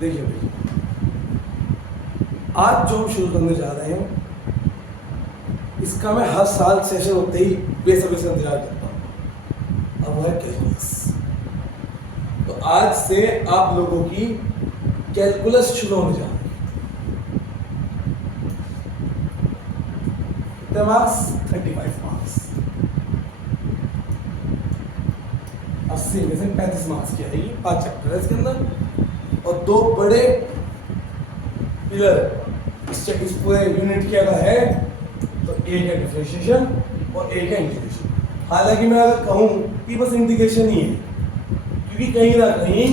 देखिए भाई, आज जो हम शुरू करने जा रहे हैं इसका मैं हर साल सेशन होते ही बेसब्री से इंतजार करता हूँ। अब वो है कैलकुलस। तो आज से आप लोगों की कैलकुलस शुरू होने जा रही है। कितने मार्क्स? 35 मार्क्स। 80 में से 35 मार्क्स की आएगी। 5 चैप्टर है इसके अंदर और 2 बड़े पिलर इस पूरे यूनिट के अगर है तो एक है डिफरेंशिएशन और एक है इंटीग्रेशन। हालांकि मैं अगर कहूँ कि बस इंटीग्रेशन ही है, क्योंकि कहीं ना कहीं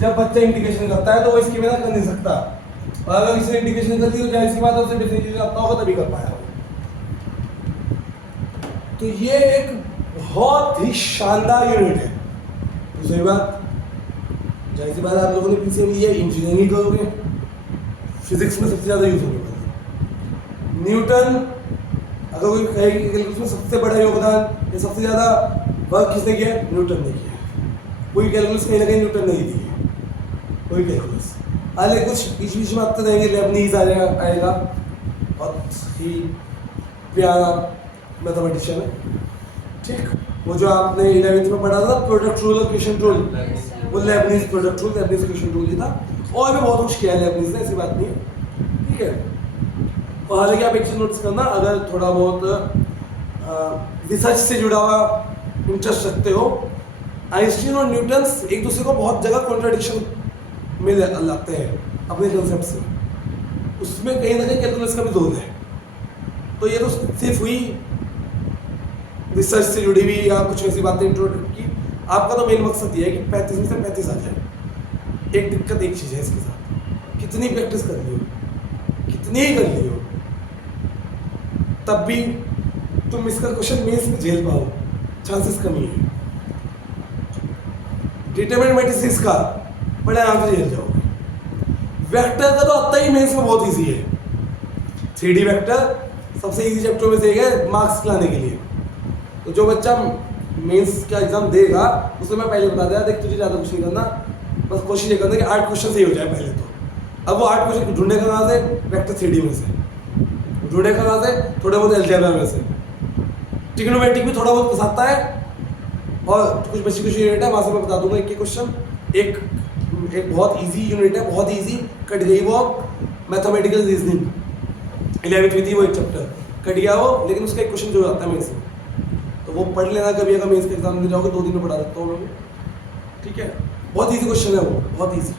जब बच्चा इंटीग्रेशन करता है तो वो इसके बिना कर नहीं सकता, और अगर किसी ने इंटीग्रेशन कर दी तो जाहिर सी बात है उसे डिफरेंशिएशन आता होगा तभी कर पाया। तो ये एक बहुत ही शानदार यूनिट है। दूसरी बात, जाहिर सी बात आप लोगों ने पीछे लिया इंजीनियरिंग करोगे, फिजिक्स में सबसे ज़्यादा यूज होने वाला है। न्यूटन अगर कोई कहेगी कैलकुलस में सबसे बड़ा योगदान या सबसे ज़्यादा वर्क किसने किया? न्यूटन ने किया। कोई कैलकुलस कहीं ना कहीं न्यूटन नहीं दी है, कोई कैलकुलस। हालांकि कुछ बीच बीच में आते रहेंगे, लेबनीज आएगा बहुत ही प्यारा मैथमेटिशियन है, ठीक। वो जो आपने 11th में पढ़ा था प्रोडक्ट रूल और क्वेश्चन रूल, वो Leibniz product rule, Leibniz question rule ही था। और भी बहुत कुछ किया है लेबनीज ने, ऐसी बात नहीं है, ठीक है। और हालांकि आप एक चीज़ नोटिस करना, अगर थोड़ा बहुत रिसर्च से जुड़ा हुआ इंटरेस्ट रखते हो, आइंस्टीन और न्यूटन एक दूसरे को बहुत जगह कॉन्ट्राडिक्शन में लाते हैं अपने कंसेप्ट से। उसमें कहीं ना कहीं कैलकुलस का भी जोर है। तो ये तो सिर्फ हुई रिसर्च से जुड़ी हुई या कुछ ऐसी बातें इंट्रोड्यूस की। आपका तो मेन मकसद ये है कि 35 में से 35 आ जाए। एक दिक्कत एक चीज़ है इसके साथ, कितनी प्रैक्टिस कर ली हो, कितनी ही कर ली हो, तब भी तुम इसका क्वेश्चन मेंस में झेल पाओ, चांसेस कमी है। डिटरमिनेंट मैट्रिसेस का बड़े आराम से झेल जाओगे। वेक्टर का तो आता ही मेंस में बहुत इजी है। 3D वेक्टर सबसे इजी चैप्टर में से एक है मार्क्स लाने के लिए। तो जो बच्चा मेंस का एग्जाम देगा उसको मैं पहले बता दिया, देख तुझे ज़्यादा कुछ नहीं करना, बस कोशिश ये करना कि 8 क्वेश्चन सही हो जाए पहले तो। अब वो 8 क्वेश्चन ढूंढने का कहाँ से? वेक्टर 3D में से ढूंढने का कहाँ से? थोड़े बहुत अलजेब्रा में से। ट्रिग्नोमेट्रिक भी थोड़ा बहुत फंसाता है और कुछ बची कुछ यूनिट है, वहाँ से मैं बता दूंगा एक क्वेश्चन। एक बहुत इजी यूनिट है, बहुत इजी, कट गई वो मैथमेटिकल रीजनिंग 11th में थी वो एक चैप्टर, कट गया वो, लेकिन उसका एक क्वेश्चन जो आता है मेंस में, तो वो पढ़ लेना कभी अगर मेंस का एग्जाम में जाओगे, 2 दिन में पढ़ा देता हूँ मैं, ठीक है। बहुत इजी क्वेश्चन है वो, बहुत इजी।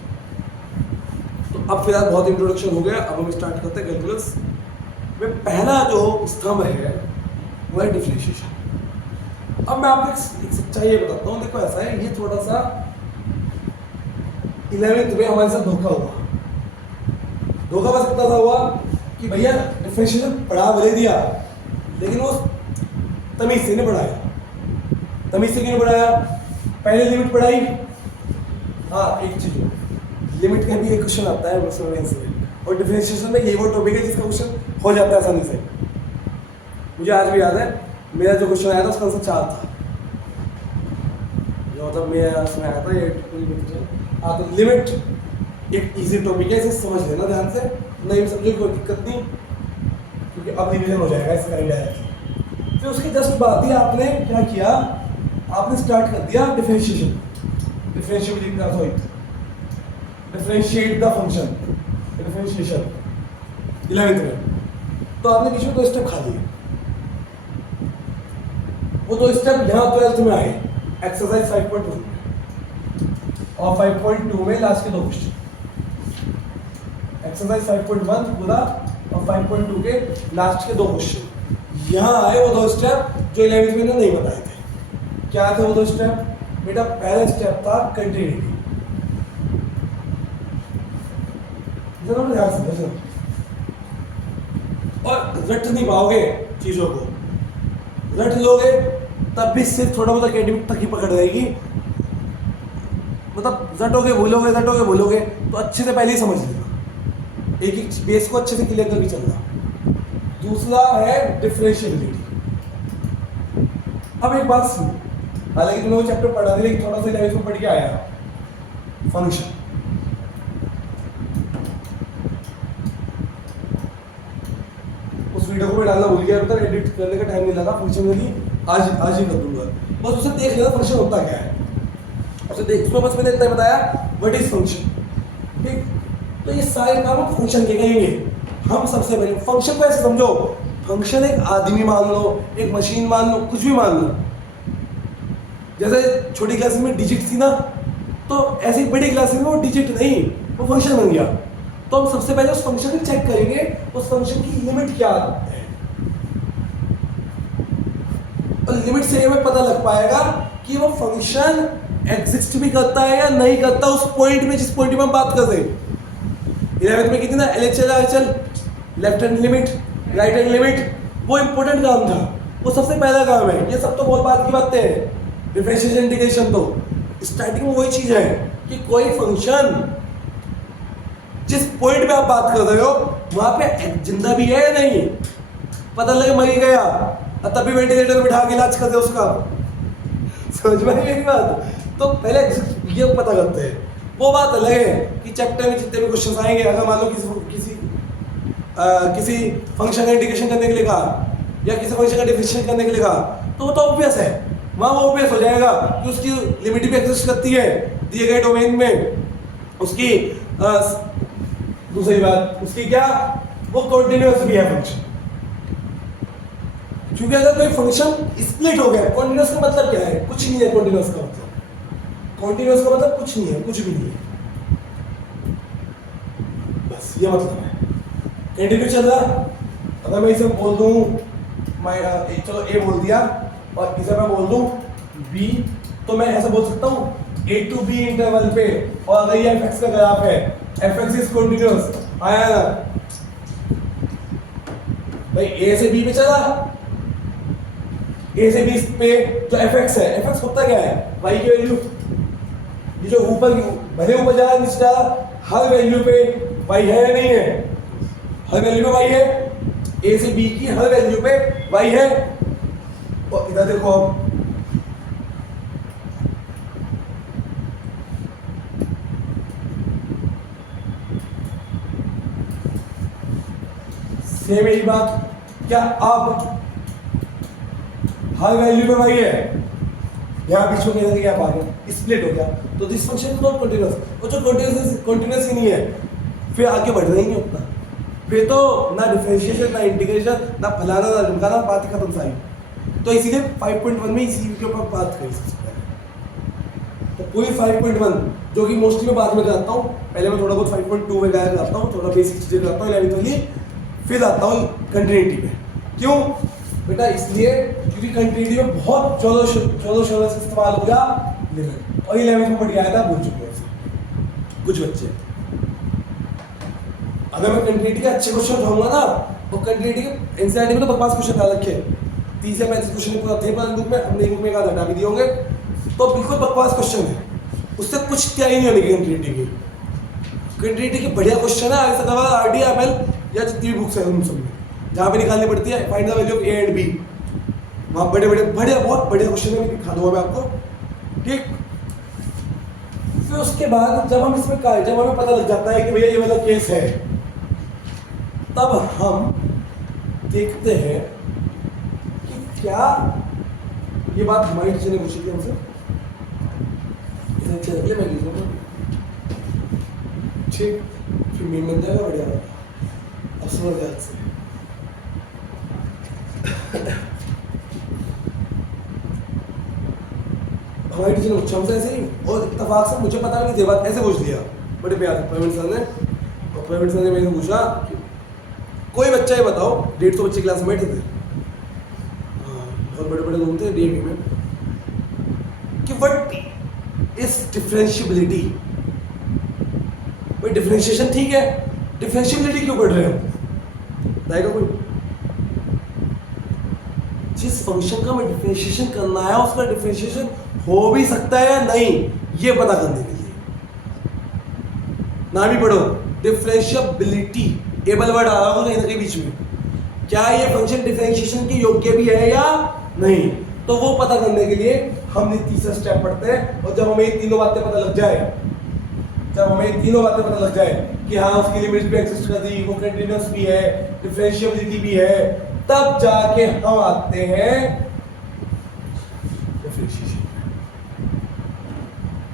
तो अब फिलहाल बहुत इंट्रोडक्शन हो गया, अब हम स्टार्ट करते हैं कैलकुलस में। पहला जो स्तंभ है वो है डिफरेंशिएशन। अब मैं आपको एक सच्चाई ये बताता हूँ। देखो ऐसा है, ये थोड़ा सा 11th में हमारे साथ धोखा हुआ। धोखा बस इतना सा हुआ कि भैया डिफरेंशिएशन पढ़ा भले दिया, लेकिन वो तमीज से नहीं पढ़ाया। तमीज से क्यों नहीं पढ़ाया? पहले लिमिट पढ़ाई। हाँ, एक चीज लिमिट का भी एक क्वेश्चन आता है उसमें से, और डिफरेंशिएशन में ये वो टॉपिक है जिसका क्वेश्चन हो जाता है आसानी से। मुझे आज भी याद है, मेरा जो क्वेश्चन आया था उसका आंसर 4 था। जो मतलब मेरा उसमें आया था ये हाँ, तो लिमिट एक इजी टॉपिक है, इसे समझ लेना ध्यान से, नहीं समझो कोई दिक्कत नहीं, क्योंकि अब रिवीजन हो जाएगा इसका इंडायरेक्टली। फिर उसके जस्ट बाद ही आपने क्या किया, आपने स्टार्ट कर दिया डिफरेंशिएशन। डिफरेंशिएबिलिटी का sorry differentiate the function, differentiation 11th में। तो आपने बीच में 2 स्टेप खा लिए। वो 2 स्टेप यहाँ 12th में आए, एक्सरसाइज 5.1 और 5.2 में लास्ट के 2 क्वेश्चन। एक्सरसाइज 5.1 पूरा और 5.2 के लास्ट के 2 क्वेश्चन यहाँ आए। वो 2 स्टेप जो 11th में नहीं बताए थे। क्या थे वो 2 स्टेप? बेटा पहला स्टेप था कंटिन्यूटी। जरा ध्यान से समझो, और रट नहीं पाओगे चीजों को। रट लोगे तब भी सिर्फ थोड़ा बहुत एकेडमिक तक ही पकड़ रहेगी। मतलब रटोगे भूलोगे तो अच्छे से पहले ही समझ लेना, एक एक बेस को अच्छे से क्लियर करके चलना। दूसरा है डिफरेंशिएबिलिटी। अब एक बात सुनो, हालांकि तुमने वो चैप्टर पढ़ा दिया, लेकिन थोड़ा सा इसमें पढ़ के आया फंक्शन। वीडियो को मैं डालना भूल गया था, एडिट करने का टाइम नहीं लगा, फंक्शनली आज ही कर दूंगा। बस उसे देख लेना फंक्शन होता क्या है, उसे देख, उसमें बस मैंने इतना ही बताया व्हाट इज फंक्शन। ठीक, तो ये सारे काम हम फंक्शन के कहेंगे। हम सबसे पहले फंक्शन को ऐसे समझो, फंक्शन एक आदमी मान लो, एक मशीन मान लो, कुछ भी मान लो। जैसे छोटी क्लास में डिजिट थी ना, तो ऐसी बड़ी क्लास में वो डिजिट नहीं, वो फंक्शन बन गया। तो हम सबसे पहले उस फंक्शन को चेक करेंगे, उस फंक्शन की लिमिट क्या है, और लिमिट से हमें पता लग पाएगा कि वो फंक्शन एग्जिस्ट भी करता है या नहीं करता उस पॉइंट में, जिस पॉइंट में हम बात कर रहे हैं। 11th में कितनी ना LHL RHL, left hand limit, right hand limit, वो इंपॉर्टेंट काम था, वो सबसे पहला काम है। ये सब तो बहुत बात की बातें हैं, डिफरेंशिएशन इंटीग्रेशन तो स्टार्टिंग में वही चीज है कि कोई फंक्शन जिस पॉइंट पे आप बात कर रहे हो वहां पे जिंदा भी है या नहीं, पता लगे मर गया और तभी वेंटिलेटर में बिठा के इलाज करते उसका, समझ में आई मेरी बात। तो पहले ये पता करते हैं। वो बात अलग है कि चैप्टर में जितने भी क्वेश्चन आएंगे, अगर मान लो किसी फंक्शन का इंटीग्रेशन करने के लिए कहा या किसी फंक्शन का डिफरेंशिएशन करने के लिए कहा, तो वो तो ऑब्वियस है, वहाँ वो ऑब्वियस हो जाएगा कि उसकी लिमिट भी एग्जिस्ट करती है दिए गए डोमेन में। उसकी दूसरी बात उसकी क्या, वो कॉन्टिन्यूअस भी है फंक्शन। क्योंकि अगर कोई फंक्शन स्प्लिट हो गया, कॉन्टिन्यूअस का मतलब क्या है, कुछ नहीं है। कॉन्टिन्यूअस का मतलब, कॉन्टिन्यूअस का मतलब कुछ नहीं है, कुछ भी नहीं है, बस ये मतलब है। कंटिन्यू चल रहा, अगर मैं इसे बोल दूं, चलो ए बोल दिया और इसे मैं बोल दूं बी, तो मैं ऐसा बोल सकता हूं A to B इंटरवल पे, और अगर ये fx का ग्राफ है, fx इज कॉन्टिन्यूअस, आया ना भाई, A से B पे चला, A से B पे जो fx है, fx होता क्या है, y की वैल्यू, ये जो ऊपर भले ऊपर जा रहा है नीचे जा रहा, हर वैल्यू पे y है या नहीं है, हर वैल्यू पे y है, A से B की हर वैल्यू पे y है। और इधर देखो अब सेम यही बात, क्या अब हर वैल्यू पे y है, यहाँ बीच में कहीं गैप आ गया, स्प्लिट हो गया, तो this function is not continuous. और जो कंटीन्यूअस ही नहीं है, फिर आगे बढ़ रही नहीं उतना, फिर तो ना डिफरेंशिएशन, ना इंटीग्रेशन, ना फलाना, ना ढिमकाना, बात खत्म सारी। तो इसीलिए 5.1 में इसी के ऊपर बात करी सबसे पहले। तो पूरी 5.1 जो कि मोस्टली मैं बाद में कराता हूँ, पहले मैं थोड़ा बहुत 5.2 में गाया कराता हूँ, थोड़ा बेसिक चीज़ें कराता हूँ 11th वाली, फिर आता हूँ कंटिन्यूटी पे। क्यों बेटा, इसलिए क्योंकि कंटिन्यूटी में बहुत जोरों शोरों से इस्तेमाल हो गया लिमिट, और 11th में पढ़ के आया था, भूल चुके हैं कुछ बच्चे। अगर मैं कंटिन्यूटी के अच्छे क्वेश्चन उठाऊंगा ना, तो कंटिन्यूटी के एनसीईआरटी में तो बकवास क्वेश्चन डाल रखे, 30 या 35 क्वेश्चन पूरा थे पर बुक में, अपने बुक में एक आधा हटा भी दिए होंगे, तो बिल्कुल बकवास क्वेश्चन है, उससे कुछ तैयारी नहीं होने की कंटिन्यूटी की। कंटिन्यूटी के बढ़िया क्वेश्चन है आगे से दवा RDML या जितनी भी बुक्स है उन सब में, जहाँ पे निकालनी पड़ती है find the value of A and B, वहाँ बड़े बहुत बढ़िया क्वेश्चन है, दिखा दूंगा मैं आपको। ठीक, फिर उसके बाद जब हमें पता लग जाता है कि भैया ये वाला केस है, तब हम देखते हैं कि क्या ये बात हमारी टीचर ने पूछी थी हमसे, इसे चल के मैं लिख लूँगा, ठीक, फिर मीम बन जाएगा बढ़िया, अब समझ जाए से। हमारी टीचर ने पूछा हमसे ऐसे ही, और इत्तेफाक से मुझे पता नहीं थी बात, ऐसे पूछ लिया बड़े प्यार से प्रवीण सर ने। और प्रवीण सर ने मेरे से पूछा कोई बच्चा ही बताओ, 150 बच्चे क्लास में बैठे थे, बहुत बड़े बड़े रूम थे डीएवी में, कि व्हाट इज डिफरेंशिएबिलिटी। भाई डिफरेंशिएशन ठीक है, डिफरेंशिएबिलिटी क्यों पढ़ रहे हो, बताएगा कोई? जिस फंक्शन का मैं डिफरेंशिएशन करना है उसका डिफरेंशिएशन हो भी सकता है या नहीं, ये पता करने के लिए नाम ही पढ़ो, डिफरेंशिएबिलिटी। एबल वर्ड आ रहा होगा कहीं ना कहीं बीच में, क्या ये फंक्शन डिफरेंशिएशन के योग्य भी है या नहीं, तो वो पता करने के लिए हम तीसरा स्टेप पढ़ते हैं। और जब हमें ये तीनों बातें पता लग जाए जब हमें ये तीनों बातें पता लग जाए कि हाँ उसकी लिमिट्स भी एग्जिस्ट कर दी, वो कंटिन्यूअस भी है, डिफरेंशिएबिलिटी भी है, तब जाके हम आते हैं डिफरेंशिएशन।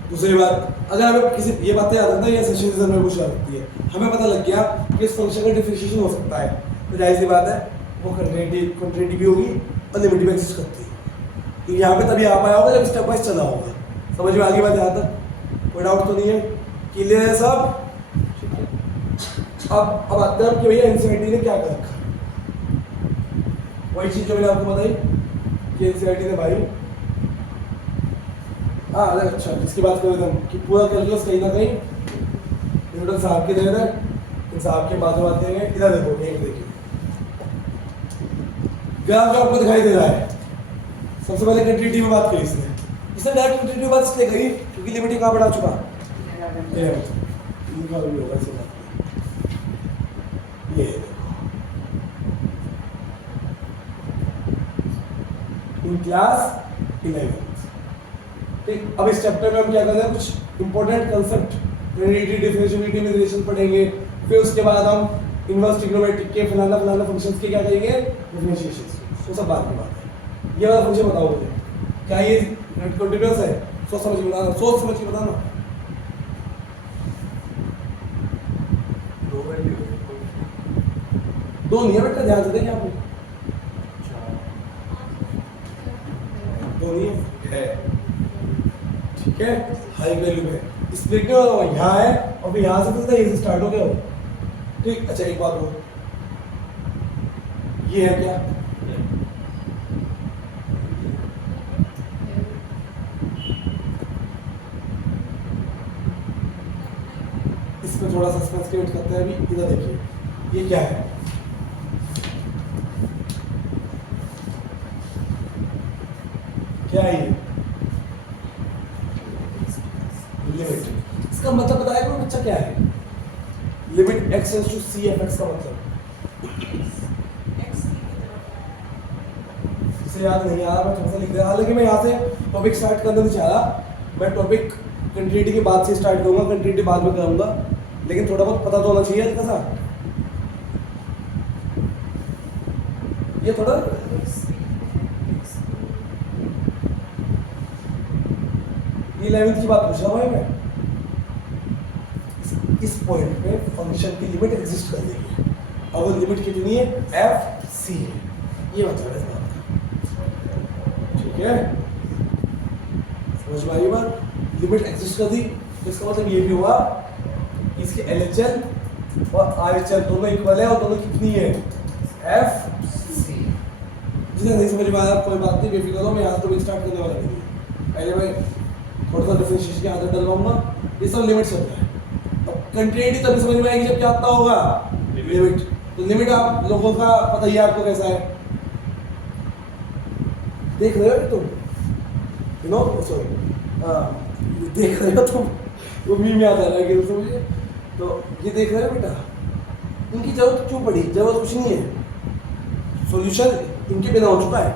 दूसरी बात, अगर हमें किसी ये बातें याद रखना, ये सेशन में कुछ याद रखती है, हमें पता लग गया कि इस फंक्शन का डिफरेंशिएशन हो सकता है, तो जाहिर सी बात है वो कंटिन्यूटी भी होगी और लिमिट भी एग्जिस्ट करती है। तो यहाँ पे तभी आ पाया होगा जब स्टेप बाय चला होगा। समझ में आ गई बात यहाँ तक? कोई डाउट तो नहीं है? क्लियर है सब? अब आते हैं कि भैया एनसीईआरटी ने क्या कर रखा। वही चीज जो मैंने आपको बताई कि एनसीईआरटी ने भाई अरे अच्छा इसकी बात करें हम कि पूरा कैलकुलस कहीं ना कहीं न्यूटन साहब की देन है। इन साहब के बाजू आते हैं, इधर देखो, एक देखिए ग्राफ जो आपको दिखाई दे रहा है, सबसे पहले कंटिन्यूटी में बात करी इसने डायरेक्ट कंटिन्यूटी में बात इसलिए करी क्योंकि लिमिट कहाँ बढ़ा चुका ये इन क्लास 11। ठीक, अब इस चैप्टर में हम क्या करते हैं, कुछ इंपॉर्टेंट कंसेप्ट ट्रिनिटी डिफरेंशिएबिलिटी में रिलेशन पढ़ेंगे, फिर उसके बाद हम इनवर्स ट्रिग्नोमेट्रिक के फलाना फलाना फंक्शंस के क्या करेंगे, डिफरेंशिएशन। वो सब बात की बात है। ये वाला फंक्शन बताओ मुझे, क्या ये कंटीन्यूअस है? सोच समझ के बताना, सोच समझ के बताना। दो नहीं है बेटा, ध्यान से देखिए आप। दो नहीं है, ठीक है, हाई वैल्यू में स्प्लिट नहीं होगा, यहाँ है और फिर यहाँ से तो ये स्टार्ट हो गया हो। ठीक, अच्छा एक बात हो, ये है क्या? इसमें थोड़ा सस्पेंस क्रिएट करते हैं अभी। इधर देखिए, ये क्या है? क्या है ये? लिमिट। इसका मतलब बताया करो बच्चा क्या है? Limit x tends to c f x का मतलब इसे याद नहीं आ रहा, मैं थोड़ा सा लिख दिया। हालांकि मैं यहाँ से टॉपिक स्टार्ट करना नहीं चाह रहा, मैं टॉपिक कंटिन्यूटी के बाद से स्टार्ट करूंगा, कंटिन्यूटी बाद में करूंगा, लेकिन थोड़ा बहुत पता तो होना चाहिए हल्का सा। ये थोड़ा ये 11th की बात पूछ रहा हूँ मैं। इस पॉइंट पे फंक्शन की लिमिट एग्जिस्ट कर रही है, और वो लिमिट कितनी है? एफ सी है। ये मतलब है इस बात का, ठीक है? समझ में आई बात? लिमिट एग्जिस्ट कर दी, तो इसका मतलब ये भी हुआ कि इसके LHL और RHL दोनों इक्वल है, और दोनों कितनी है? F C. जिसे नहीं समझ में आया कोई बात नहीं, बेफिक्र हो, मैं यहाँ से स्टार्ट करने वाला नहीं। पहले मैं थोड़ा सा डिफरेंशिएशन की आदत डलवाऊंगा। ये सब लिमिट चल रहा है। अब कंटिन्यूटी तभी समझ में आएगी जब क्या आता होगा, लिमिट। तो लिमिट आप लोगों का पता ही है आपको कैसा है, देख रहे हो तुम, यू नो, सॉरी, देख रहे हो तुम, वो मीम याद आ रहा है कि मुझे। तो ये देख रहे हो बेटा, इनकी जरूरत क्यों पड़ी? जरूरत कुछ नहीं है, सॉल्यूशन इनके बिना हो चुका है।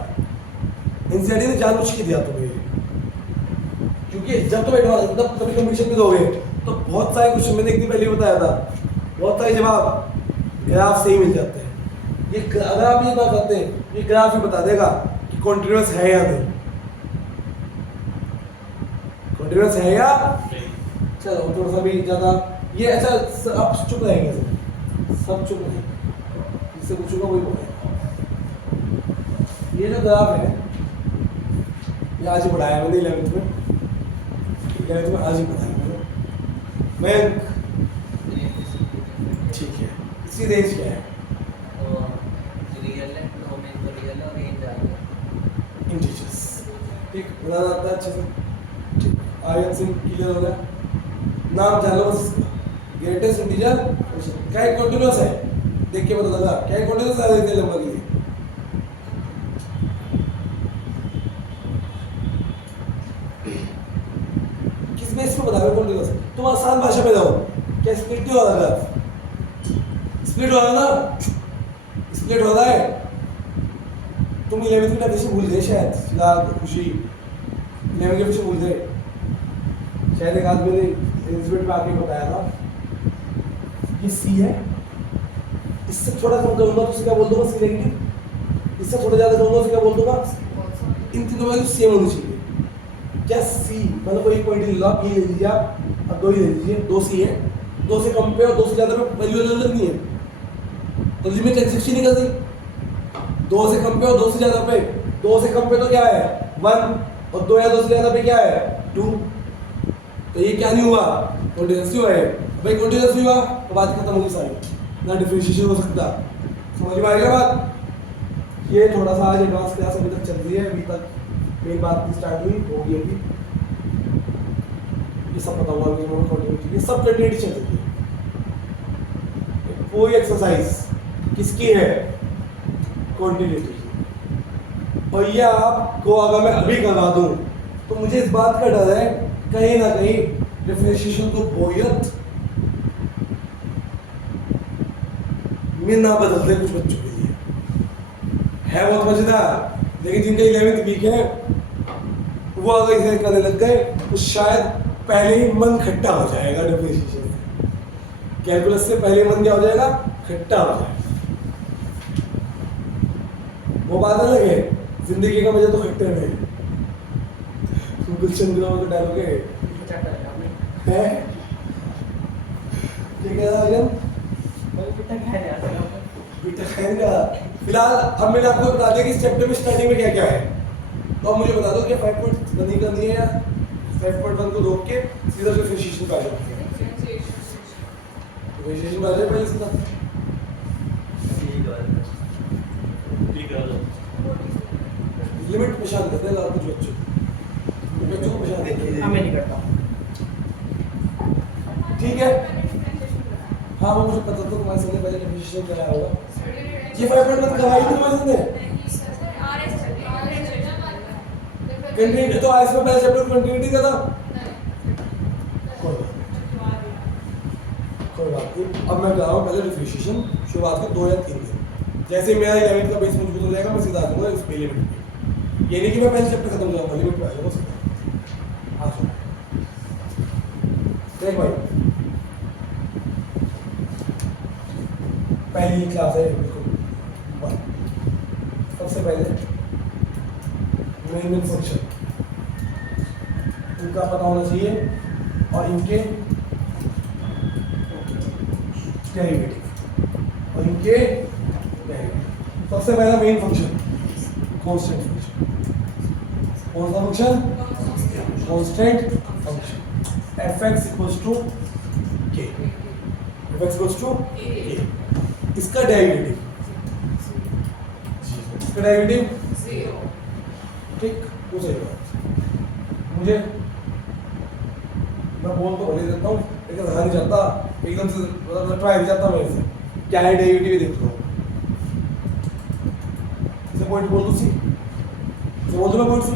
एनसीईआरटी ने जानबूझ के दिया तुम्हें, क्योंकि जब तुम एडवांस मतलब कभी कंपटीशन में दोगे तो बहुत सारे क्वेश्चन, मैंने एक दिन पहले बताया था, बहुत सारे जवाब ग्राफ से ही मिल जाते हैं। ये अगर आप ये बात करते हैं, ये ग्राफ ही बता देगा कि कॉन्टिन्यूअस है या नहीं, कॉन्टिन्यूअस है या नहीं। चलो थोड़ा सा भी ज़्यादा ये अच्छा, आप चुप रहेंगे, सब चुप रहेंगे, जिससे पूछूंगा वही बोलेगा। ये जो ग्राफ है ये आज ही पढ़ाया मैंने 11th में, आज ही पढ़ाया मैं, ठीक है। इसकी रेंज क्या है? इंटीजर्स, ठीक, बता जाता है अच्छे से, ठीक। आगे से क्लियर हो गया, नाम जान लो बस इसका, ग्रेटेस्ट इंटीजर क्या है? कंटीन्यूअस है, देख के पता लगा क्या है? कंटीन्यूअस है इतने लंबा के लिए। इसको बता रहे कंटीन्यूअस, तुम आसान भाषा में जाओ, क्या स्प्लिट नहीं हो रहा? स्प्लिट हो रहा ना, स्प्लिट हो रहा है। तुम 11th में डेफिनेशन भूल गए शायद, फिलहाल खुशी 11th के डेफिनेशन भूल गए शायद, एक आध मैंने एलिजिबिलिटी में आके बताया था, ये सी है, इससे थोड़ा कम करूंगा तो उसे क्या बोल दूंगा, सी नेगेटिव, इससे थोड़ा ज्यादा करूंगा उसे क्या बोल दूंगा, इन तीनों वैल्यू सेम होनी चाहिए। क्या सी मतलब कोई पॉइंट ले लो आप, ये ले लीजिए आप, अब दो ही ले लीजिए, दो सी है, दो से कम पे और दो से ज्यादा पे वैल्यू अलग नहीं है, तो लिमिट एक्सिस्ट ही निकल गई। दो से कम पे और दो से ज्यादा पे, दो से कम पे तो क्या है 1 और दो या दो से ज्यादा पे क्या है 2, तो ये क्या नहीं हुआ, कंटीन्यूअस हुआ है। भाई कंटीन्यूअस हुआ तो बात खत्म होगी सारी, ना डिफरेंशिएशन हो सकता। समझ में आ गया बात? ये थोड़ा सा आज एडवांस क्लास अभी तक चल रही है, अभी तक मेन बात नहीं स्टार्ट हुई, होगी अभी। ये सब पता हुआ कि कंटीन्यूटी, ये सब कंटीन्यूटी चल रही है। कोई एक्सरसाइज किसकी है, कंटीन्यूटी, और ये आपको अगर मैं अभी करवा दूं तो मुझे इस बात का डर है कहीं ना कहीं डिफरेंशिएशन को बोयत में ना बदल दे कुछ बच्चों के लिए। है बहुत मजेदार, लेकिन जिनका 11th वीक है वो अगर इसे करने लग गए तो शायद पहले ही मन खट्टा हो जाएगा। डिफरेंशिएशन से, कैलकुलस से पहले मन क्या हो जाएगा, खट्टा हो जाएगा। वो बात अलग है, जिंदगी का मजा तो खट्टे में है। गुलशन ग्राम को डालोगे है, क्या कह रहा है बेटा खाएगा। फिलहाल अब मैंने आपको बता दिया कि इस चैप्टर में स्टार्टिंग में क्या क्या है, तो अब मुझे बता दो कि 5.1 ही करनी है या 5.1 को रोक के सीधा डिफरेंशिएशन पे आ जाओ। डिफरेंशिएशन पे आ जाए पहले सीधा। लिमिट परेशान करते हैं कुछ बच्चों को परेशान करते हैं। मैं नहीं करता। ठीक है, हाँ वो मुझे पता था तुम्हारे सामने पहले डिफरेंशिएशन कराया होगा। ये 5.1 कराई थी तुम्हारे सामने कंटिन्यूटी, तो आज में पहले चैप्टर कंटिन्यूटी का था। कोई बात नहीं, अब मैं करा रहा हूँ पहले डिफरेंशिएशन शुरुआत के 2 या 3 दिन। जैसे मेरा 11th का बेस मजबूत हो जाएगा मैं सीधा आ जाऊंगा इस पे लिमिट पे। ये नहीं कि मैं पहले चैप्टर खत्म हो जाऊंगा, लिमिट पे आ जाऊंगा सीधा। हाँ सुन देख भाई, पहली क्लास है बिल्कुल। सबसे पहले मेन फंक्शन इनका पता होना चाहिए और इनके डेरिवेटिव और इनके डेरिवेटिव। सबसे पहला मेन फंक्शन कांस्टेंट फंक्शन। कौन सा function? Constant function. fx equals to k, fx equals to k। इसका डेरिवेटिव, इसका डेरिवेटिव 0। ठीक, वो सही बात। मुझे मैं बोल तो भले देता हूँ लेकिन रहा नहीं जाता एकदम से, मतलब ट्राई नहीं जाता मेरे से। क्या है डेरिवेटिव देख लो, इसे पॉइंट बोल दो सी, इसे बोल दो मैं पॉइंट सी।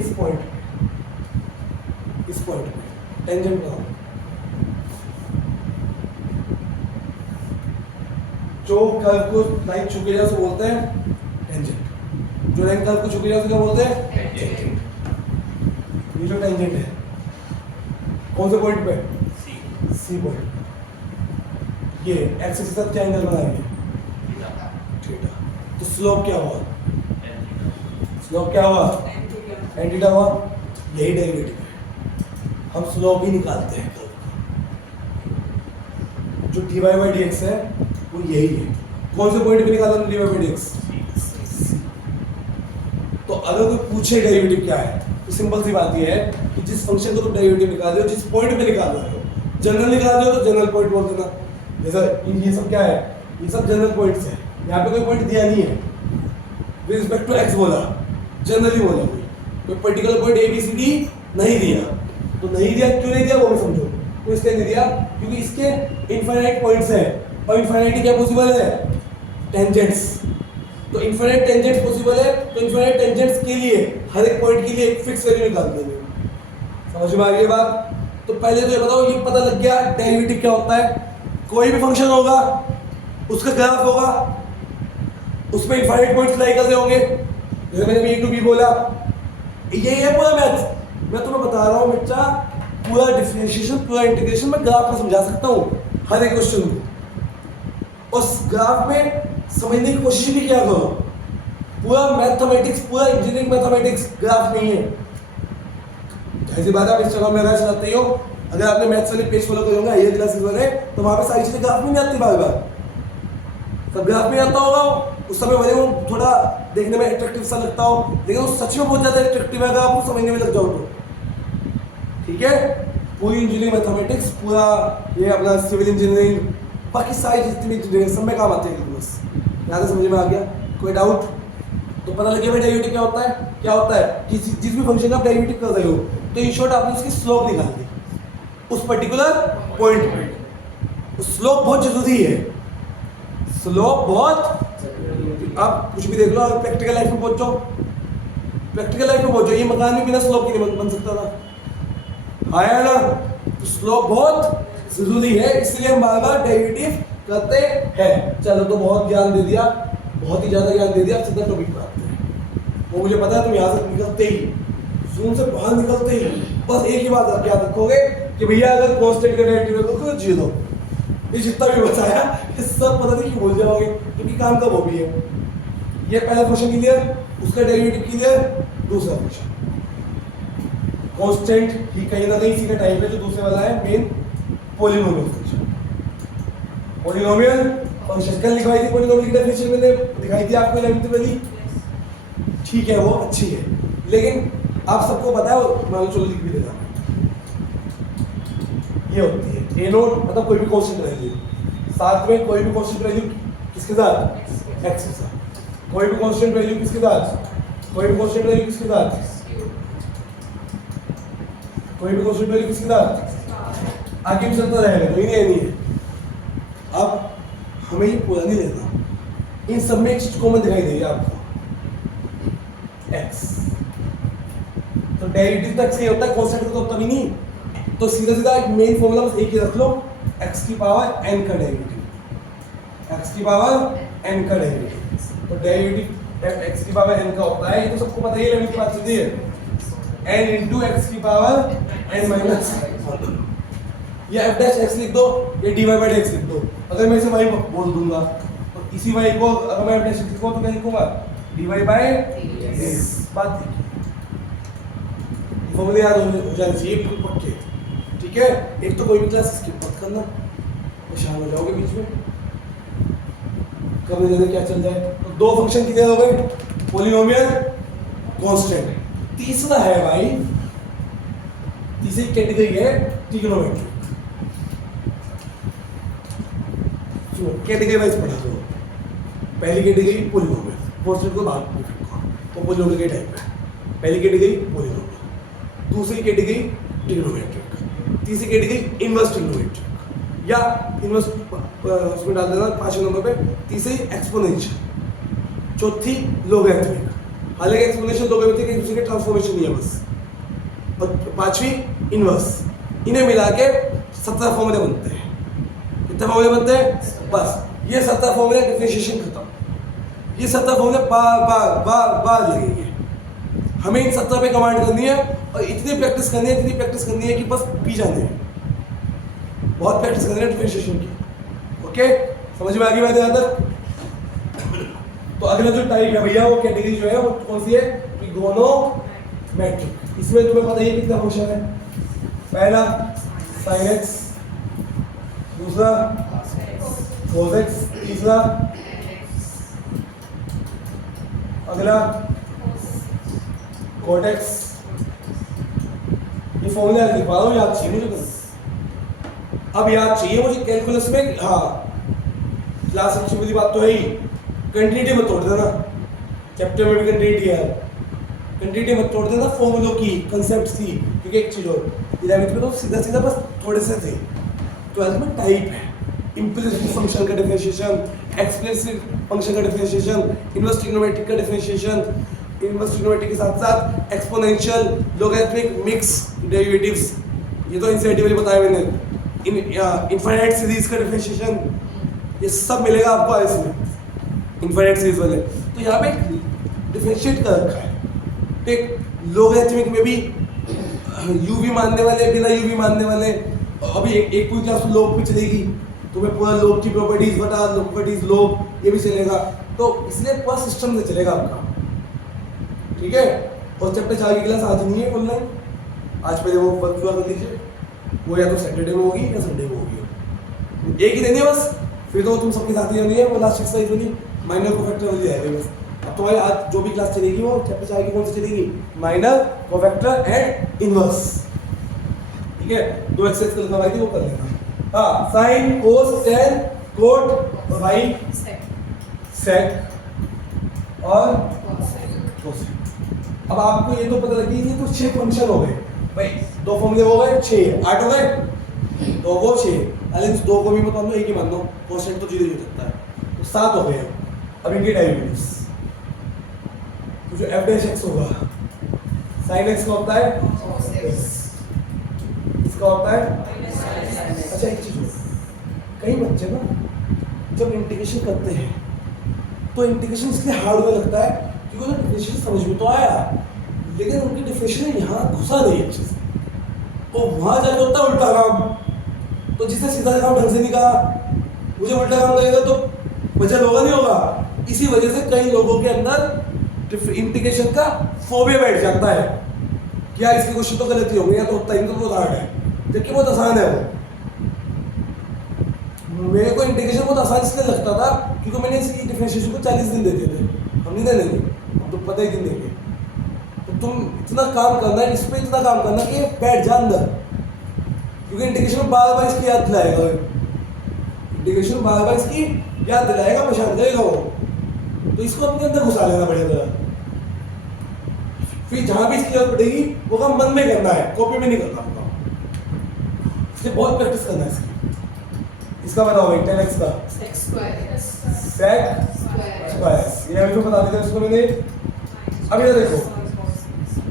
इस पॉइंट पे टेंजेंट बनाओ, जो कर्व को लाइन झुके जा उसे बोलते हैं टेंजेंट, जो लाइन कर्व को झुके जा उसे क्या बोलते हैं टेंजेंट। ये जो टेंजेंट है कौन से पॉइंट पे? C point. ये एक्स के साथ क्या एंगल बनाएंगे? थीटा। तो स्लोप क्या हुआ? स्लोप क्या हुआ? tan थीटा हुआ। यही डेरिवेटिव है, हम स्लोप ही निकालते हैं कर्व का। जो dy by dx है वो यही है। कौन से पॉइंट पे निकाला dy by dx? तो अगर कोई पूछे डेरिवेटिव क्या है तो सिंपल सी बात ये है कि जिस फंक्शन को तुम डेरिवेटिव निकाल रहे हो, जिस पॉइंट पे निकाल रहे हो, जनरल निकाल रहे हो तो जनरल पॉइंट बोल देना। जैसा ये सब क्या है, ये सब जनरल पॉइंट्स है। यहाँ पे कोई पॉइंट दिया नहीं है, विद रिस्पेक्ट टू x बोला, जनरली बोला, कोई पर्टिकुलर पॉइंट ABCD नहीं दिया। तो नहीं दिया, क्यों नहीं दिया वो भी समझो। तो इसलिए नहीं दिया क्योंकि इसके इनफाइनाइट पॉइंट्स है, और इनफाइनाइट क्या पॉसिबल है? टेंजेंट्स। तो इनफाइनाइट टेंजेंट्स पॉसिबल है, तो इनफाइनाइट टेंजेंट्स के लिए हर एक पॉइंट के लिए एक फिक्स वैल्यू निकाल देंगे। समझ में आ गई बात? तो पहले तो ये बताओ, ये पता लग गया डेरिवेटिव क्या होता है। कोई भी फंक्शन होगा, उसका ग्राफ होगा, उसमें इनफाइनाइट पॉइंट्स लाई करते होंगे। जैसे मैंने a to b बोला, यही है पूरा मैथ। मैं तुम्हें बता रहा हूँ बच्चा कि पूरा डिफरेंशिएशन, पूरा इंटीग्रेशन मैं ग्राफ में समझा सकता हूँ हर एक क्वेश्चन को। उस ग्राफ में समझने की कोशिश भी क्या करो। पूरा मैथमेटिक्स, पूरा इंजीनियरिंग मैथमेटिक्स ग्राफ नहीं है। ऐसी बात आप इंस्टाग्राम में अगर चलाते हो, अगर आपने मैथ्स वाले पेज फॉलो करोगे हायर क्लासेस वाले, तो वहाँ पे सारी चीजें ग्राफ में नहीं आती बार बार, सब ग्राफ में आता होगा। उस समय भले वो थोड़ा देखने में अट्रैक्टिव सा लगता हो, लेकिन वो सच में बहुत ज्यादा अट्रैक्टिव है अगर आप समझने में लग जाओ तो। ठीक है, पूरी इंजीनियरिंग मैथमेटिक्स, पूरा ये अपना सिविल इंजीनियरिंग, बाकी सारी जितनी भी इंजीनियरिंग सब में काम आते हैं। बस यहाँ से समझ में आ गया? कोई डाउट? तो पता लगे भाई डेरिवेटिव क्या होता है। क्या होता है कि जिस भी फंक्शन का आप डेरिवेटिव कर रहे हो, तो इन शॉर्ट आपने उसकी स्लोप निकाल दी उस पर्टिकुलर पॉइंट पे। स्लोप बहुत जरूरी है, स्लोप बहुत। आप कुछ भी देख लो, अगर प्रैक्टिकल लाइफ में पहुंचो, प्रैक्टिकल लाइफ में पहुंचो, ये मकान भी बिना स्लोप के नहीं बन सकता था, आया ना? तो स्लोप बहुत जरूरी है, इसलिए हम बार बार डेरिवेटिव करते हैं। चलो, तो बहुत ज्ञान दे दिया, बहुत ही ज्यादा ज्ञान दे दिया। अब सीधा टॉपिक पर आते हैं। वो मुझे पता है तुम यहाँ से निकलते ही, जूम से बाहर निकलते ही बस एक ही बात आप याद रखोगे कि भैया अगर कांस्टेंट का डेरिवेटिव है तो जी लो। ये जितना भी बताया ये सब पता नहीं क्यों भूल जाओगे, क्योंकि काम का वो भी है। ये पहला क्वेश्चन क्लियर, उसका डेरिवेटिव क्लियर, दूसरा क्वेश्चन कांस्टेंट ही कहीं ना कहीं इसी का टाइप है। जो दूसरे वाला है main polynomial function, polynomial function कल लिखवाई थी, पॉलिनोमियल की डेफिनेशन मैंने दिखाई थी आपको 11वीं वाली। ठीक है, वो अच्छी है, लेकिन आप सबको पता है, मान लो चलो लिख भी देता, ये होती है ए नोट, मतलब कोई भी कांस्टेंट वैल्यू, साथ में कोई भी कांस्टेंट वैल्यू किसके साथ, एक्स के साथ, कोई भी कांस्टेंट वैल्यू किसके साथ, कोई भी कांस्टेंट वैल्यू किसके साथ, कोई भी कांस्टेंट वैल्यू किसके साथ, आगे भी चलता रहेगा, तो नहीं है। अब हमें ये पूरा नहीं लेना, इन सब में एक चीज कॉमन दिखाई देगी आपको, एक्स। तो डेरिवेटिव तक से होता है, कांस्टेंट तो होता भी नहीं। तो सीधा सीधा एक मेन फॉर्मूला बस एक ही रख लो, x की पावर n का डेरिवेटिव, x की पावर n का डेरिवेटिव। तो डेरिवेटिव x की पावर n का होता है, ये तो सबको पता ही है, लेकिन बात सीधी है, n into x की पावर n माइनस, या f dash x लिख दो, या dy by dx लिख दो। अगर मैं इसे y बोल दूंगा, तो इसी y को अगर मैं f dash लिखूंगा तो क्या लिखूंगा, dy by dx। बात फॉर्मूले याद हो जाने चाहिए पक्के। ठीक है, एक तो कोई भी क्लास स्किप मत करना, परेशान हो जाओगे बीच में, कब जाने क्या चल जाए। तो दो फंक्शन कितने हो गए, पॉलिनोमियल, कांस्टेंट। तीसरा है भाई, तीसरी कैटेगरी है ट्रिग्नोमेट्री। कैटेगरी वाइज पढ़ा दो। पहली कैटेगरी पॉलिनोमियल, कांस्टेंट को बात में रखो, तो पॉलिनोमियल के टाइप है। पहली कैटेगरी पॉलिनोमियल, दूसरी कैटेगरी ट्रिग्नोमेट्रिक, तीसरी कैटेगरी इनवर्स ट्रिग्नोमेट्रिक, या इनवर्स उसमें डाल देना 5वें नंबर पे। तीसरी एक्सपोनेंशियल, चौथी लोगैरिथमिक। हालांकि एक्सपोनेंशियल लोगैरिथमिक एक दूसरे के ट्रांसफॉर्मेशन नहीं है बस, और पांचवी इनवर्स। इन्हें मिला के 17 फॉर्मूले बनते हैं। कितने फॉर्मूले बनते हैं? बस ये 17 फॉर्मूले, डिफरेंशिएशन खत्म। ये 17 फॉर्मूले बार बार बार बार लगेंगे, हमें इन 17 पे कमांड करनी है, और इतनी प्रैक्टिस करनी है, इतनी प्रैक्टिस करनी है कि बस पी जाने हैं। बहुत प्रैक्टिस करनी है डिफरेंशिएशन की। ओके, समझ में आ गई बात यहाँ तक? तो अगला जो टाइप है भैया, वो कैटेगरी जो है वो कौन सी है, ट्रिगोनोमेट्रिक। इसमें तुम्हें पता है कितना फंक्शन है, पहला sin x, दूसरा cos x, तीसरा अगला cot x। ये फॉर्मूला लिखवा दो, याद चाहिए मुझे बस। अब याद चाहिए मुझे कैलकुलस में, हाँ क्लास अच्छी वाली बात तो है ही, कंटिन्यूटी मत तोड़ देना, चैप्टर में भी कंटिन्यूटी है, कंटिन्यूटी मत तोड़ देना, फॉर्मूलों की कंसेप्ट थी। क्योंकि एक चीज और 11वीं में तो सीधा सीधा बस थोड़े से थे, 12th में टाइप है, इम्प्लिसिट फंक्शन का डिफरेंशिएशन, एक्सप्लिसिट फंक्शन का डिफरेंशिएशन, इनवर्स ट्रिग्नोमेट्रिक का डिफरेंशिएशन, इनवर्स ट्रिग्नोमेट्रिक के साथ साथ एक्सपोनेंशियल, लोगैरिथमिक, मिक्स डेरिवेटिव्स, ये तो एनसीईआरटी वाली बताया मैंने, इनफाइनाइट सीरीज का डिफरेंशिएशन, ये सब मिलेगा आपको आईएस में, इनफाइनाइट सीरीज वाले। तो यहाँ पे डिफरेंशिएट कर रखा है। ठीक, लोगैरिथमिक में भी यूवी मानने वाले, बिना यूवी मानने वाले। अभी एक पूरी क्लास लोग पे चलेगी, तुम्हें पूरा लोग की प्रॉपर्टीज बता, प्रॉपर्टीज लोग ये भी चलेगा, तो इसलिए पूरा सिस्टम से चलेगा आपका, ठीक है। और चैप्टर 4 की क्लास आज नहीं है ऑनलाइन, आज पहले वो वर्क पूरा कर लीजिए, वो या तो सैटरडे में होगी या संडे में होगी, एक ही दिन है बस, फिर तो तुम सबके साथ ही होनी है वो लास्ट एक्सरसाइज वाली माइनर कोफैक्टर वाली आएगी बस। अब तुम्हारी आज जो भी क्लास चलेगी वो चैप्टर 4 की कौन सी चलेगी, माइनर कोफैक्टर एंड इनवर्स, ठीक है। 2 एक्सरसाइज कल करवाई थी वो कर लेना। हाँ, साइन, कोस, टेन, कोट, वाई, सेक और कोसेक। अब आपको ये तो पता लगी कि तो 6 फंक्शन हो गए भाई, 2 फॉर्मूले हो गए, 6 8 हो गए, 2 को 6, अरे 2 को भी बता दो, एक ही मान दो, कोसेक तो 0 ही हो सकता है, तो 7 हो गए। अब इनके डेरिवेटिव्स, तो जो f डैश x होगा, sin x का होता है इसका होता है। अच्छा एक चीज, कई बच्चे ना जब इंटीग्रेशन करते हैं तो इंटीग्रेशन इसलिए हार्ड में लगता है क्योंकि उन्हें डिफरेंशियल समझ में तो आया, लेकिन उनकी डिफरेंशियल यहाँ घुसा नहीं अच्छे से, तो वहां जाके होता है उल्टा काम। तो जिसने सीधा काम ढंग से नहीं कहा, मुझे उल्टा काम करेगा तो बचल होगा नहीं होगा। इसी वजह से कई लोगों के अंदर इंटीग्रेशन का फोबिया बैठ जाता है कि यार इसकी क्वेश्चन तो गलती हो गई, या तो होता है बहुत हार्ड है, जबकि बहुत आसान है वो। मेरे को इंटीग्रेशन बहुत आसान इसलिए लगता था क्योंकि मैंने इसकी डिफरेंशिएशन को 40 दिन देते थे, हम नहीं देंगे, हम तो पता ही दिन देंगे। तो तुम इतना काम करना है, इस पर इतना काम करना कि बैठ जा अंदर, क्योंकि इंटीग्रेशन बार बार इसकी याद दिलाएगा, इंटीग्रेशन बार बार इसकी याद दिलाएगा, परेशान करेगा वो, तो इसको अपने अंदर घुसा लेना पड़ेगा। फिर जहां भी इसकी जरूरत पड़ेगी वो काम मन में करना है, कॉपी में नहीं करना होगा, इसलिए बहुत प्रैक्टिस करना है इसकी। इसका बताओ भाई, 10x का sec स्क्वायर, ये अभी तो बता देते इसको मैंने। अब ये देखो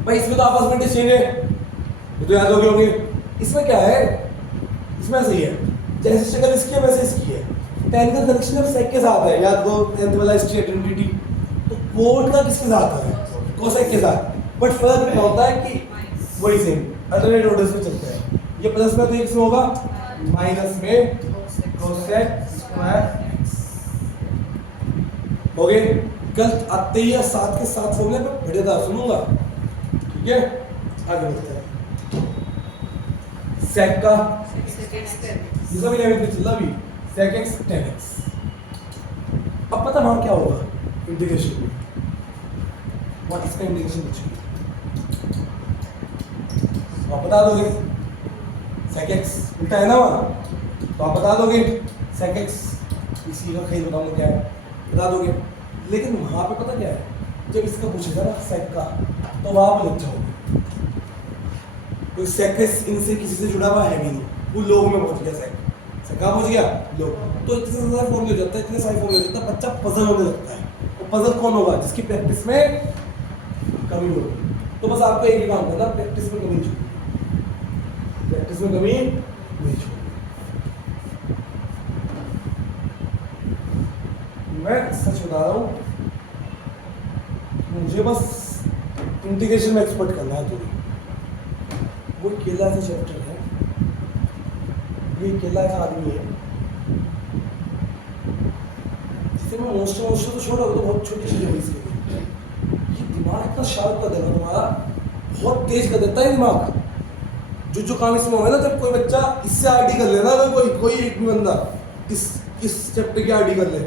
भाई, इसमें तो आपस में चेंज है, ये तो याद हो गए होंगे। इसमें क्या है, इसमें सही है, जैसे शक्ल इसकी है वैसे इसकी है, tan का कनेक्शन अब sec के साथ है, याद करो 10th वाला हिस्ट्री आइडेंटिटी। तो कोट का किसके साथ है, कोसेक के साथ, बट फर्क क्या होता है कि वही सेम अल्टरनेट ऑर्डर्स में चलता है। ये प्लस में तो x में होगा, माइनस में कोसेक स्क्वायर x हो गए। कल आते ही 7 के 7 फॉर्मूले पे बढ़िया सुनूंगा, ठीक है। आगे बढ़ते हैं, सेक का दूसरा भी लेवल पे चल रहा भी, sec x tan x। अब पता वहां क्या होगा इंटीग्रेशन में, वहां इसका इंटीग्रेशन पूछेगी, तो आप बता दोगे sec x उल्टा है ना वहां, तो आप बता दोगे sec x, इसी का खेल बताऊंगा क्या है, बता दोगे। लेकिन वहां पे पता क्या है, जब इसका पूछेगा ना sec का, तो वहां पर लग जाओगे, तो sec x इनसे किसी से जुड़ा हुआ है भी नहीं, वो लोग में पहुंच गया sec कहाँ पहुंच गया लोग, तो इतने सारे फॉर्म हो जाता है, इतने सारे फॉर्म हो जाता है, बच्चा पजल होने लगता है। और पजल कौन होगा, जिसकी प्रैक्टिस में कमी होगी। तो बस आपको एक ही काम करना, प्रैक्टिस में कमी नहीं छोड़नी, प्रैक्टिस में कमी नहीं छोड़नी। मैं सच बता रहा हूँ, मुझे बस इंटीग्रेशन में एक्सपर्ट करना है। तो वो केला से चैप्टर है, ये केला का आदमी है जिसे मैं मोस्ट तो छोड़ा, तो बहुत छोटी चीज है इसके लिए। ये दिमाग इतना शार्प कर देगा तुम्हारा, बहुत तेज कर देता है दिमाग। जो काम इसमें होगा ना, जब कोई बच्चा इससे आरडी कर लेना, अगर कोई एक भी बंदा इस चैप्टर की आरडी कर ले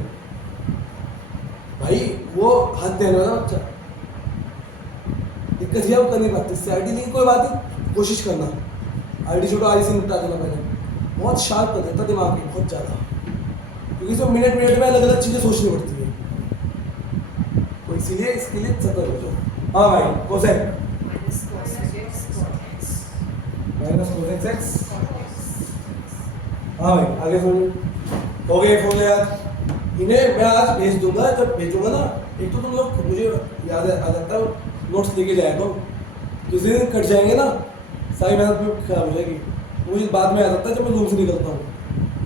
भाई, वो हाथ देने वाला बच्चा, दिक्कत ये कर नहीं पाते इससे आरडी। लेकिन कोई बात नहीं, कोशिश करना, आरडी छोड़ो, आरडी से निपटा देना पहले। बहुत शार्प कर देता दिमाग में, बहुत ज़्यादा, क्योंकि इसमें मिनट मिनट में अलग अलग चीज़ें सोचनी पड़ती है, तो इसीलिए इसके लिए सतर्क हो जाओ। हाँ भाई, कोसेक माइनस कोसेक एक्स, हाँ भाई आगे सुन, हो गए फॉर्मूले याद। इन्हें मैं आज भेज दूंगा, जब भेजूंगा ना, एक तो तुम लोग, मुझे याद आ जाता है, नोट्स लेके जाए तो किसी दिन कट जाएंगे ना, सारी मेहनत में खराब हो जाएगी। मुझे बाद में आ जाता है जब मैं रूम से निकलता हूँ,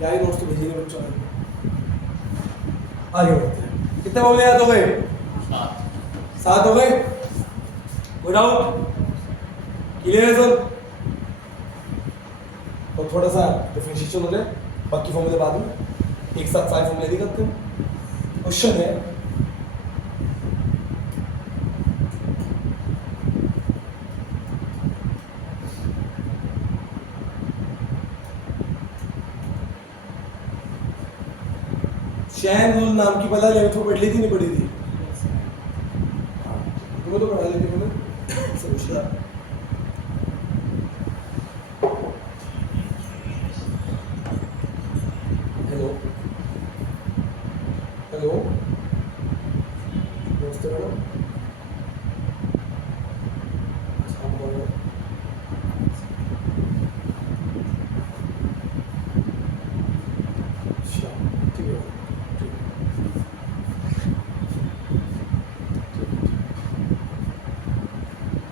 यार नोट्स तो भेजे नहीं बच्चों ने। आगे बढ़ते हैं, कितने फॉर्मूले याद हो गए, 7 हो गए, कोई डाउट, क्लियर है सब। और थोड़ा सा डिफरेंशिएशन हो जाए, बाकी फॉर्मूले बाद में, एक साथ सारे फॉर्मूले नहीं करते हैं। क्वेश्चन है चैन रूल नाम की पता 11th में पढ़ ली थी, नहीं पढ़ी थी? तुम्हें तो पढ़ा लेती मैंने समझा। हेलो हेलो, नमस्ते मैडम। अच्छा ठीक है,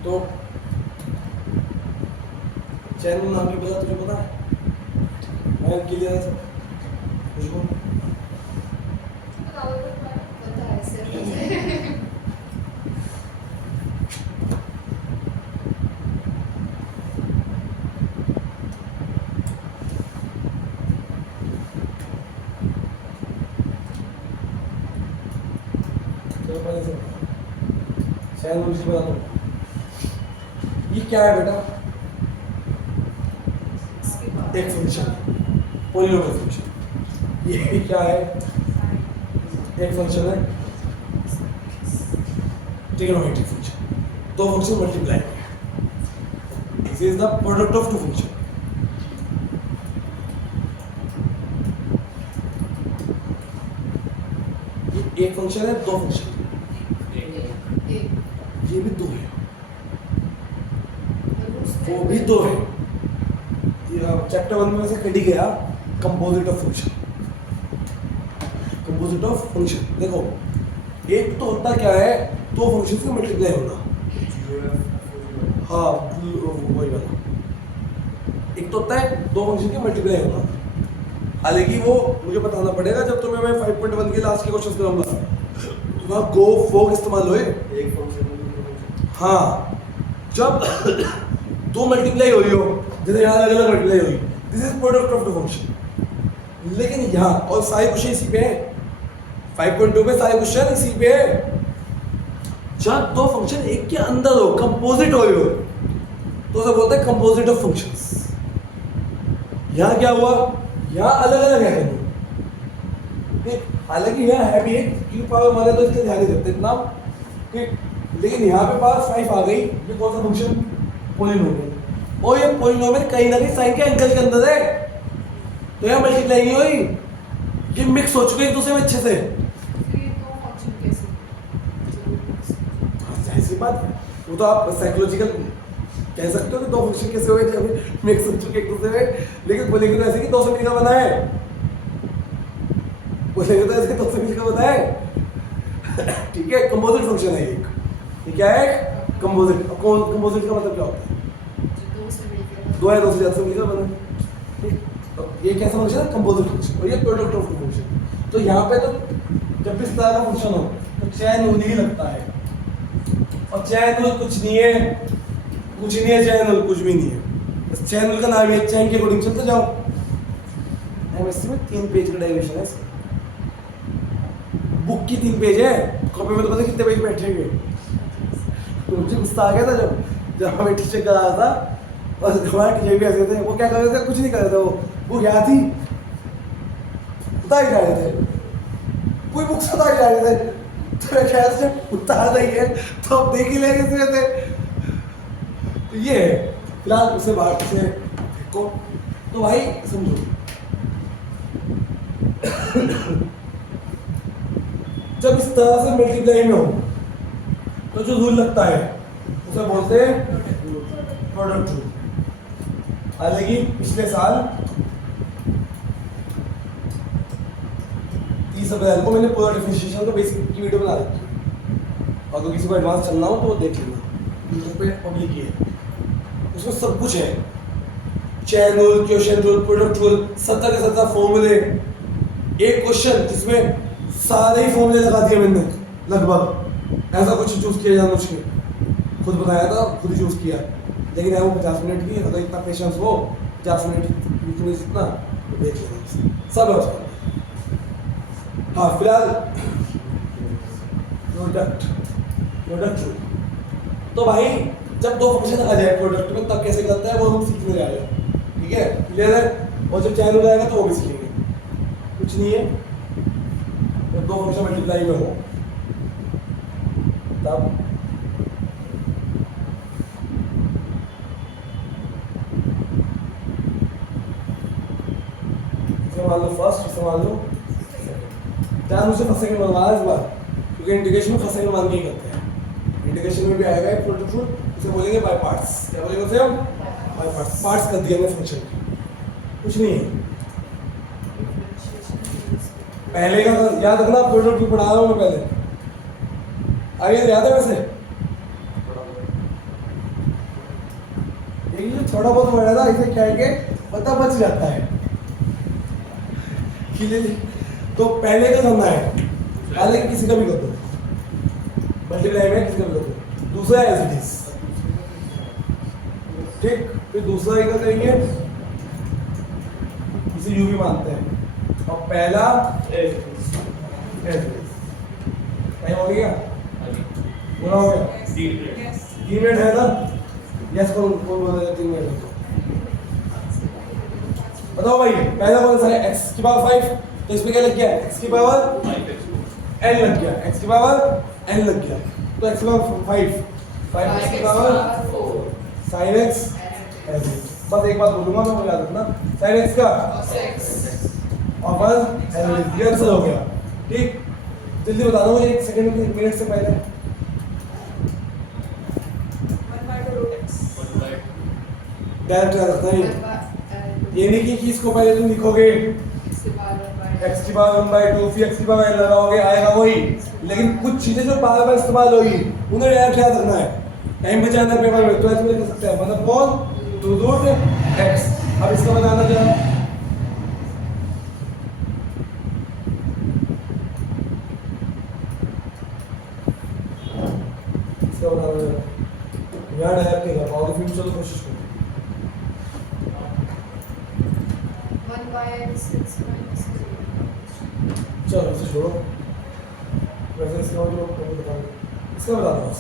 तो चैन नाम की पता तुझे पता है? मैं क्लियर है सब खुशबू? पता है सर मुझे। चलो पहले से चैन रूल से बता दो। ये क्या है बेटा? एक फंक्शन, पॉलिनोमियल फंक्शन। ये क्या है? एक फंक्शन है, ट्रिग्नोमेट्रिक फंक्शन। दो फंक्शन मल्टीप्लाई हो गए। This is the product of two function. ये एक फंक्शन है, दो फंक्शन, ये भी दो है, वो भी दो है। चैप्टर 1 में से कट ही गया composite of function. Composite of function देखो, एक तो होता क्या है, दो फंक्शन से मल्टीप्लाई होना। हाँ वही वाला। एक तो होता है दो फंक्शन के मल्टीप्लाई होना, हालांकि वो मुझे बताना पड़ेगा जब तुम्हें मैं 5.1 के लास्ट के क्वेश्चन कराऊंगा, तो वहाँ गो फोग इस्तेमाल हुए। एक फंक्शन, हाँ, जब दो मल्टीप्लाई हो रही हो, जैसे यहाँ अलग अलग मल्टीप्लाई हुई, this is product of the function. लेकिन यहाँ और सारे क्वेश्चन इसी पे है, 5.2 में सारे क्वेश्चन इसी पे है। जब दो फंक्शन एक के अंदर हो, कंपोजिट हो रहे हो, तो उसे बोलते हैं कंपोजिट ऑफ फंक्शंस। यहाँ क्या हुआ, यहाँ अलग अलग है दोनों, हालांकि यहाँ है भी एक क्यू पावर मारे तो इसके ध्यान नहीं देते इतना, लेकिन यहाँ पे पावर 5 आ गई। ये कौन सा फंक्शन? पॉलिनोमियल। और ये पॉलिनोमियल कहीं ना कहीं साइन के एंगल के अंदर है, तो यहाँ मल्टीप्लाई नहीं हुई, ये मिक्स हो चुके एक दूसरे में अच्छे से। हाँ, ऐसी बात है, वो तो आप साइकोलॉजिकल कह सकते हो कि दो फंक्शन कैसे हुए जब मिक्स हो चुके एक दूसरे में, लेकिन बोलेंगे तो ऐसे कि 2 से मिलकर बना है, बोलेंगे तो ऐसे 2 से मिलकर बना है। ठीक है, कंपोजिट फंक्शन है एक। ये क्या है? कंपोजिट। कंपोजिट का मतलब क्या होता है? दो या दो से ज्यादा मिलकर बना। ठीक, तो ये कैसा फंक्शन है? Composite function. और ये प्रोडक्ट ऑफ टू फंक्शन। तो यहाँ पे तो जब इस तरह का फंक्शन हो तो चैन रूल ही लगता है, और चैन रूल कुछ नहीं है, कुछ नहीं है, चैन रूल कुछ भी नहीं है। इस चैन रूल का नाम है, चैन के अकॉर्डिंग चलते जाओ। एमएससी में 3 पेज का डेरिवेशन है, बुक की 3 पेज है, कॉपी में तो पता कितने पेज बैठेंगे। तो मुझे गुस्सा आ गया था जब हमें टीचर कर रहा था, और हमारे टीचर भी ऐसे थे, वो क्या कर रहे थे? कुछ नहीं कर रहे थे, वो क्या थी उतार जा रहे थे, कोई बुक्स उतार जा रहे थे। तो मैं ख्याल से उतार रही है तो आप देख ही लेंगे इसमें से। तो ये है, फिलहाल उसे बाहर से देखो। तो भाई समझो, जब इस तरह से मल्टीप्लाई में हो तो जो रूल लगता है उसे बोलते हैं प्रोडक्ट रूल। हालांकि पिछले साल 30 अप्रैल को मैंने पूरा डिफरेंशिएशन का बेसिक की वीडियो बना रखी है, अगर किसी को एडवांस चलना हो तो वो देख लेना, यूट्यूब पे पब्लिक ही है, उसमें सब कुछ है। Chain rule, question rule, product rule, 70 के 70 फॉर्मूले। एक क्वेश्चन जिसमें सारे ही फॉर्मूले लगा दिए मैंने लगभग, ऐसा कुछ चूज किया जाना मुश्किल, खुद बताया था, खुद ही चूज किया। लेकिन है वो 50 मिनट की, अगर इतना पेशेंस हो 50 मिनट लिखने जितना तो देख लेना सब है उसका। हाँ फिलहाल प्रोडक्ट रूल। तो भाई जब दो फंक्शन आ जाए प्रोडक्ट में तब कैसे करता है वो हम सीखने जा रहे हैं, ठीक है क्लियर है। और जब चैन हो जाएगा तो वो भी सीखेंगे। कुछ नहीं है, जब दो फंक्शन मल्टीप्लाई में हो तब मान लो फर्स्ट, इसे मान लो चार मुझसे फर्स्ट सेकंड बनवा इस बार, क्योंकि इंटीग्रेशन में फर्स्ट सेकंड मान के ही करते हैं। इंटीग्रेशन में भी आएगा एक प्रोडक्ट रूल, उसे बोलेंगे बाय पार्ट्स। क्या बोलेंगे उसे हम? By parts. पार्ट्स कर दिया हमने फंक्शन, कुछ नहीं है। पहले का याद रखना, प्रोडक्ट रूल पढ़ा रहा हूँ मैं पहले, आगे याद है वैसे? ये जो थोड़ा बहुत वर्ड है ना, इसे क्या है कि पता बच जाता है। तो पहले का करना है, पहले किसी का भी कर दो, मल्टीप्लाई में किसी का भी कर दो। दूसरा एज इट इज, ठीक। फिर दूसरा ही का करेंगे, इसे यू भी मानते हैं। और पहला एज इट इज। टाइम हो गया? पूरा हो गया? 3 मिनट है ना? यस कौन बोल रहा है? 3 मिनट बताओ भाई। पहला कौन सा है? x की पावर 5, तो इसमें क्या लग गया? x की पावर n लग गया, x की पावर n लग गया। तो x की पावर 5 x की पावर 4 sin x बस एक बात बोलूंगा मैं, मुझे याद रखना, sin x का और बस ये आंसर हो गया, ठीक। जल्दी बता दो मुझे, 1 सेकंड में, 1 मिनट से पहले। 1/√x डायरेक्ट याद रखना है, ये नहीं कि इसको पहले तुम लिखोगे x की पावर 1/2 फिर x की पावर n लगाओगे, आएगा वही। लेकिन कुछ चीजें जो बार बार इस्तेमाल होगी उन्हें डायरेक्ट याद रखना है। टाइम बचाना है पेपर में, तो ऐसे में लिख सकते हैं 1/2x। अब इसका बताना क्या है? इसका बताना यार डायरेक्ट नहीं कर पाओगे, फिर चलो कोशिश करो। 1/x चलो इसे छोड़ो, वैसे इसका मतलब बता दो, इसका बता दो बस।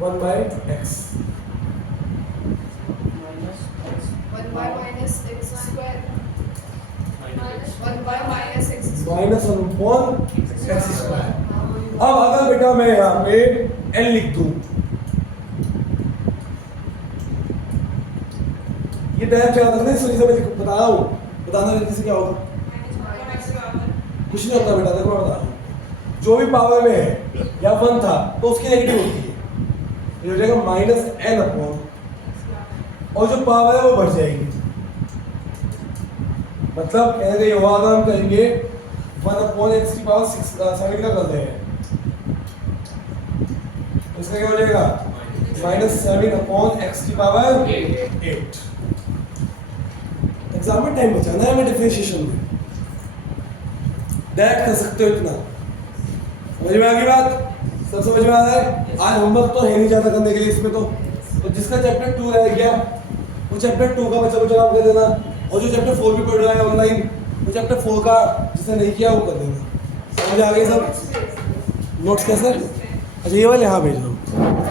1/x 1/-x square 1/-x minus 1/x square. अब अगर बेटा मैं यहाँ पे n लिख दूं, ये डायरेक्ट याद रखना, इस वजह से मैं बता रहा हूँ, बताना रहने से क्या होगा? कुछ नहीं होता बेटा, देखो मैं बता रहा हूँ। जो भी पावर में है या 1 था तो उसकी नेगेटिव होती है, ये हो जाएगा -n/, और जो पावर है वो बढ़ जाएगी। मतलब कहने का ये हुआ, अगर हम करेंगे 1/x की पावर 7 का कर दें, तो इसका क्या हो जाएगा? -7/x की पावर 8। एग्जाम में टाइम बचाना है, मैं डिफरेंशिएशन में डायरेक्ट कर सकते हो इतना। समझ में आ गई बात? सब समझ में आ रहा है? आज होमवर्क तो है नहीं ज़्यादा करने के लिए इसमें, तो जिसका चैप्टर 2 रह गया वो चैप्टर 2 का बच्चा को जवाब कर देना, और जो चैप्टर 4 भी पढ़ रहा है ऑनलाइन वो चैप्टर 4 का जिसने नहीं किया वो कर देना। समझ आ गई सब? नोट्स कैसे? अच्छा ये वाले हाँ भेज दो।